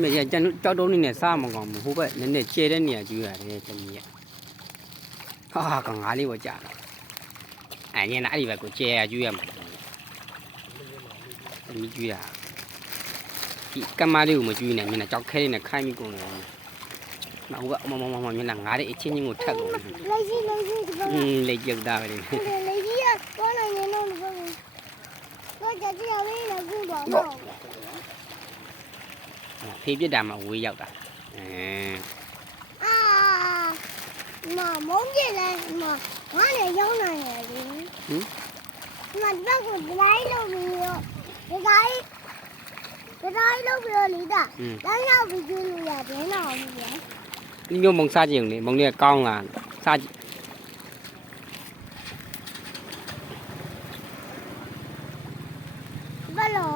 မရကျန်တောက်တုံးနေနဲ့စားမကောင်းဘူးဟိုဘက်နည်းနည်းကျဲတဲ့နေရာကျွေးရတယ်တမီးဟာကငါးလေးပေါ်ကြာတော့အဲ့ညနေအဲ့ဒီဘက်ကိုကျဲရကျွေးရမှာတမီးကျွေးတာဒီကမ္မလေးကိုမကျွေးနဲ့မျက်နှာကြောက်ခဲလေးနဲ့ခိုင်းပြီးကုန်တယ်နောက်ကမမျက်နှာငါးလေးအချင်းချင်းကိုထက်ကုန်လိုက်စီလက်ကျက်သားပဲလေလိုက်စီကကောင်းနေတော့တော့ကြည့်ရမေးတော့ဘူးတော့ဖေးပြစ်တာမှဝေးရောက်တာအာမုန်းပြလဲငါလည်းရောက်နိုင်တယ်လေဟင်မတော့ကိုဒလိုက်လို့ပြီးတော့ဒလိုက်လို့ပြီးတော့လီတာလမ်းရောက်ပြီးကျွေးလို့ရတယ်နော်မကြီးဒီမျိုးမုံစားကြည့်ုံလေမုံလေးကောင်းလာစားကြည့်ဘယ်လို